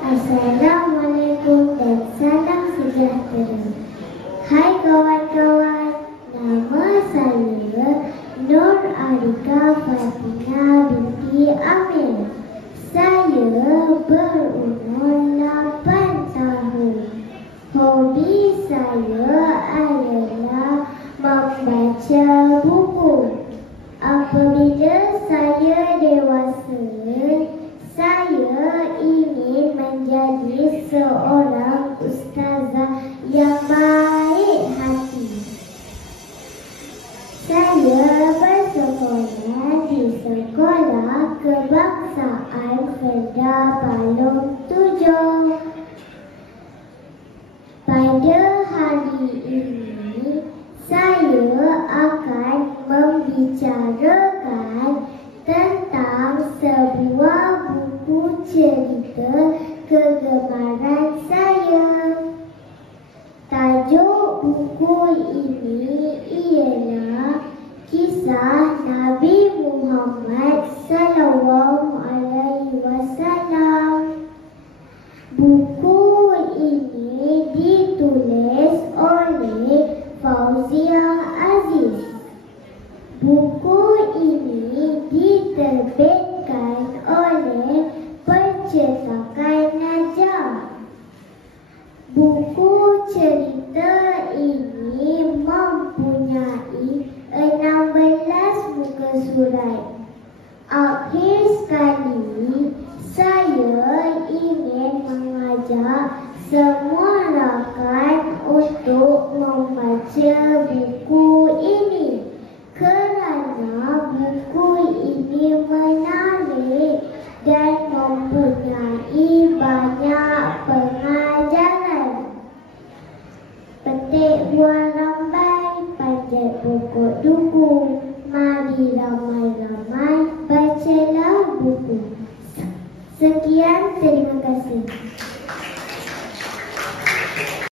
Assalamualaikum dan salam sejahtera. Hai kawan-kawan, nama saya Nur Arika Fatina binti Amir. Saya berumur 8 tahun. Hobi saya adalah membaca buku. Apabila saya dewasa, saya ingin menjadi seorang ustazah yang baik hati. Saya bersekolah di Sekolah Kebangsaan Felda Balong 7. Pada hari ini, saya akan membicarakan tentang sebuah buku cerita kegemaran saya. Tajuk buku ini ialah Kisah Nabi Muhammad SAW. Buku ini ditulis oleh Fauziah Aziz. Buku ini diterbitkan oleh Percetakan Najah. Buku cerita ini mempunyai 16 muka surat. Akhir sekali, saya ingin mengajak semua rakan untuk membaca buku ini kerana buku ini menarik dan mempunyai banyak pengajaran. Petik buah rambai, panjat pokok duku. Mari ramai-ramai bacalah buku. Sekian, terima kasih.